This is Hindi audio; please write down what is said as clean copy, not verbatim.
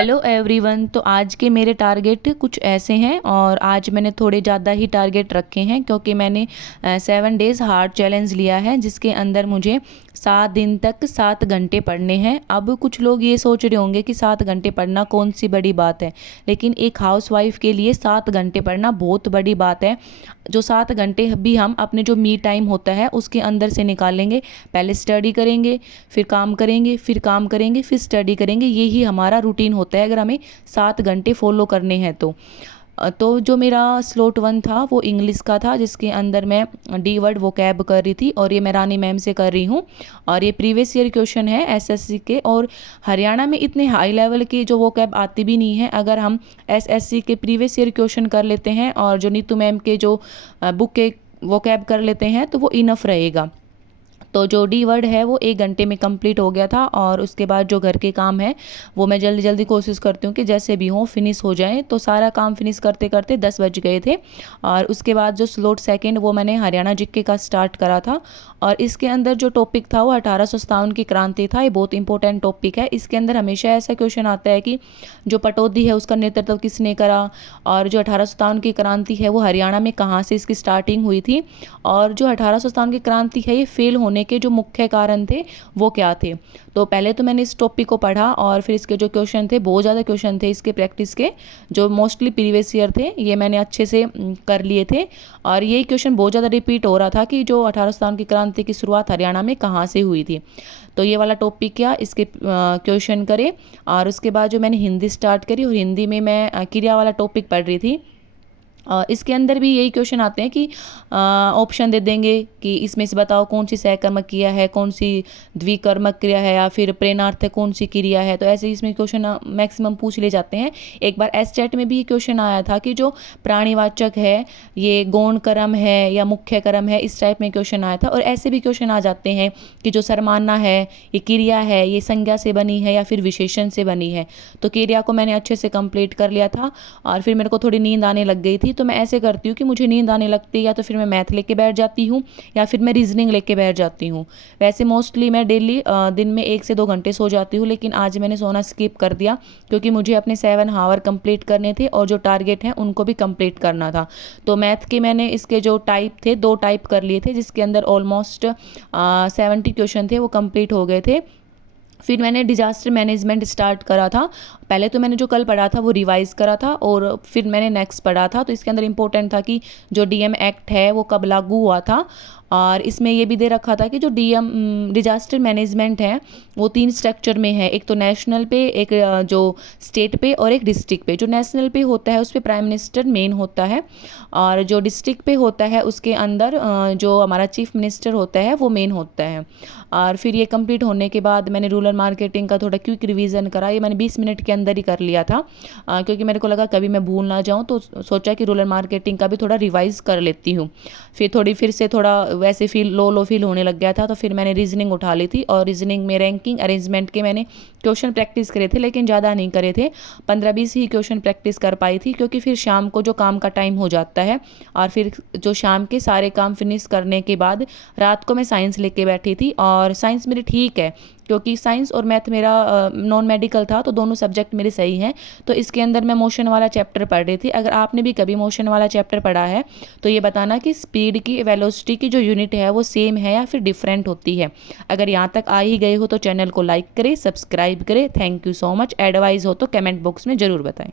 Hello everyone. तो आज के मेरे टारगेट कुछ ऐसे हैं और आज मैंने थोड़े ज़्यादा ही टारगेट रखे हैं क्योंकि मैंने 7 डेज़ हार्ड चैलेंज लिया है जिसके अंदर मुझे 7 दिन तक 7 घंटे पढ़ने हैं। अब कुछ लोग ये सोच रहे होंगे कि 7 घंटे पढ़ना कौन सी बड़ी बात है, लेकिन एक हाउसवाइफ के लिए 7 घंटे पढ़ना बहुत बड़ी बात है। जो 7 घंटे भी हम अपने जो मी टाइम होता है उसके अंदर से निकालेंगे। पहले स्टडी करेंगे, फिर काम करेंगे, फिर काम करेंगे, फिर स्टडी करेंगे। यही हमारा रूटीन होता है अगर हमें 7 घंटे फॉलो करने हैं तो जो मेरा स्लॉट 1 था वो इंग्लिश का था, जिसके अंदर मैं डी वर्ड वोकैब कर रही थी और ये मैं रानी मैम से कर रही हूँ। और ये प्रीवियस ईयर क्वेश्चन है एसएससी के, और हरियाणा में इतने हाई लेवल की जो वोकैब आती भी नहीं है। अगर हम एसएससी के प्रीवियस ईयर क्वेश्चन कर लेते हैं और जो नीतू मैम के जो बुक के वोकैब कर लेते हैं तो वो इनफ रहेगा। तो जो डी वर्ड है वो 1 घंटे में कंप्लीट हो गया था। और उसके बाद जो घर के काम है वो मैं जल्दी जल्दी कोशिश करती हूँ कि जैसे भी हो फिनिश हो जाए। तो सारा काम फिनिश करते करते 10 बज गए थे। और उसके बाद जो स्लॉट सेकंड वो मैंने हरियाणा जीके का स्टार्ट करा था। और इसके अंदर जो टॉपिक था वो 1857 की क्रांति था। ये बहुत इंपॉर्टेंट टॉपिक है। इसके अंदर हमेशा ऐसा क्वेश्चन आता है कि जो पटौदी है उसका नेतृत्व किसने करा, और जो 1857 की क्रांति है वो हरियाणा में कहाँ से इसकी स्टार्टिंग हुई थी, और जो 1857 की क्रांति है ये फेल होने के जो मुख्य कारण थे वो क्या थे। तो पहले तो मैंने इस टॉपिक को पढ़ा और फिर इसके जो क्वेश्चन थे, बहुत ज़्यादा क्वेश्चन थे इसके प्रैक्टिस के, जो मोस्टली प्रीवियस ईयर थे, ये मैंने अच्छे से कर लिए थे। और यही क्वेश्चन बहुत ज़्यादा रिपीट हो रहा था कि जो 1857 की क्रांति की शुरुआत हरियाणा में कहाँ से हुई थी। तो ये वाला टॉपिक क्या इसके क्वेश्चन करे। और उसके बाद जो मैंने हिंदी स्टार्ट करी और हिंदी में मैं क्रिया वाला टॉपिक पढ़ रही थी। इसके अंदर भी यही क्वेश्चन आते हैं कि ऑप्शन दे देंगे कि इसमें से बताओ कौन सी सहकर्मक क्रिया है, कौन सी द्विकर्मक क्रिया है, या फिर प्रेरणार्थ कौन सी क्रिया है। तो ऐसे इसमें क्वेश्चन मैक्सिमम पूछ ले जाते हैं। एक बार एसटेट में भी ये क्वेश्चन आया था कि जो प्राणीवाचक है ये गौण कर्म है या मुख्य कर्म है, इस टाइप में क्वेश्चन आया था। और ऐसे भी क्वेश्चन आ जाते हैं कि जो सरमाना है ये क्रिया है, ये संज्ञा से बनी है या फिर विशेषण से बनी है। तो क्रिया को मैंने अच्छे से कंप्लीट कर लिया था। और फिर मेरे को थोड़ी नींद आने लग गई थी, तो मैं ऐसे करती हूँ कि मुझे नींद आने लगती है या तो फिर मैं मैथ लेके बैठ जाती हूँ या फिर मैं रीजनिंग लेके बैठ जाती हूँ। वैसे मोस्टली मैं डेली दिन में 1 से 2 घंटे सो जाती हूँ, लेकिन आज मैंने सोना स्किप कर दिया क्योंकि मुझे अपने 7 आवर कंप्लीट करने थे और जो टारगेट हैं उनको भी कंप्लीट करना था। तो मैथ के मैंने इसके जो टाइप थे 2 टाइप कर लिए थे, जिसके अंदर ऑलमोस्ट 70 क्वेश्चन थे वो कंप्लीट हो गए थे। फिर मैंने डिजास्टर मैनेजमेंट स्टार्ट करा था। पहले तो मैंने जो कल पढ़ा था वो रिवाइज करा था और फिर मैंने नेक्स्ट पढ़ा था। तो इसके अंदर इंपॉर्टेंट था कि जो डीएम एक्ट है वो कब लागू हुआ था। और इसमें ये भी दे रखा था कि जो डीएम डिजास्टर मैनेजमेंट है वो 3 स्ट्रक्चर में है, एक तो नेशनल पे, एक जो स्टेट पे और एक डिस्ट्रिक्ट पे। जो नेशनल पे होता है उस पर प्राइम मिनिस्टर मेन होता है, और जो डिस्ट्रिक्ट पे होता है उसके अंदर जो हमारा चीफ मिनिस्टर होता है वो मेन होता है। और फिर ये कंप्लीट होने के बाद मैंने रूरल मार्केटिंग का थोड़ा क्विक रिवीजन करा। ये मैंने 20 मिनट के अंदर ही कर लिया था क्योंकि मेरे को लगा कभी मैं भूल ना जाऊँ, तो सोचा कि रूरल मार्केटिंग का भी थोड़ा रिवाइज कर लेती हूँ। फिर से थोड़ा वैसे लो फील होने लग गया था, तो फिर मैंने रीजनिंग उठा ली थी। और रीजनिंग में रैंकिंग अरेंजमेंट के मैंने क्वेश्चन प्रैक्टिस करे थे, लेकिन ज़्यादा नहीं करे थे, 15-20 ही क्वेश्चन प्रैक्टिस कर पाई थी क्योंकि फिर शाम को जो काम का टाइम हो जाता है। और फिर जो शाम के सारे काम फिनिश करने के बाद रात को मैं साइंस लेके बैठी थी। और साइंस मेरी ठीक है क्योंकि साइंस और मैथ मेरा नॉन मेडिकल था, तो दोनों सब्जेक्ट मेरे सही हैं। तो इसके अंदर मैं मोशन वाला चैप्टर पढ़ रही थी। अगर आपने भी कभी मोशन वाला चैप्टर पढ़ा है तो ये बताना कि स्पीड की वेलोसिटी की जो यूनिट है वो सेम है या फिर डिफरेंट होती है। अगर यहाँ तक आ ही गए हो तो चैनल को लाइक करें, सब्सक्राइब करें। Thank you so much. Advice हो तो कमेंट बॉक्स में ज़रूर बताएं।